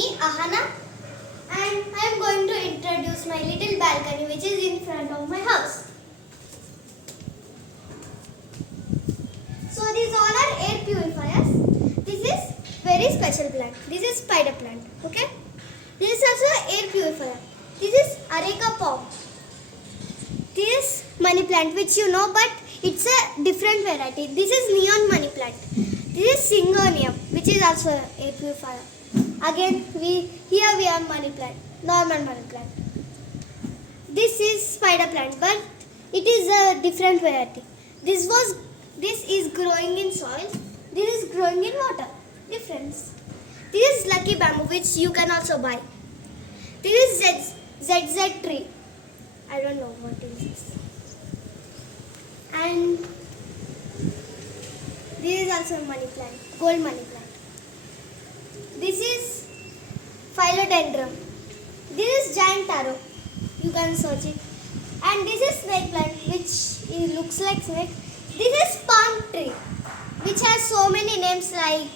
me Ahana, and I am going to introduce my little balcony which is in front of my house. So these all are air purifiers. This is very special plant. This is spider plant. Okay. This is also air purifier. This is Areca palm. This is money plant which you know, but it's a different variety. This is neon money plant. This is Syngonium which is also air purifier. Again here we have money plant, normal money plant. This is spider plant, but it is a different variety. This is growing in soil. This is growing in water. Difference. This is lucky bamboo which you can also buy. This is ZZ tree. I don't know what is this. And this is also money plant, gold money plant. This is philodendron. This is giant taro. You can search it. And this is snake plant which looks like snake. This is palm tree which has so many names like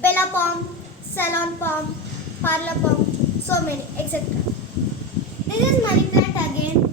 Bella palm, Ceylon palm, Parla palm, so many, etc. This is money plant again.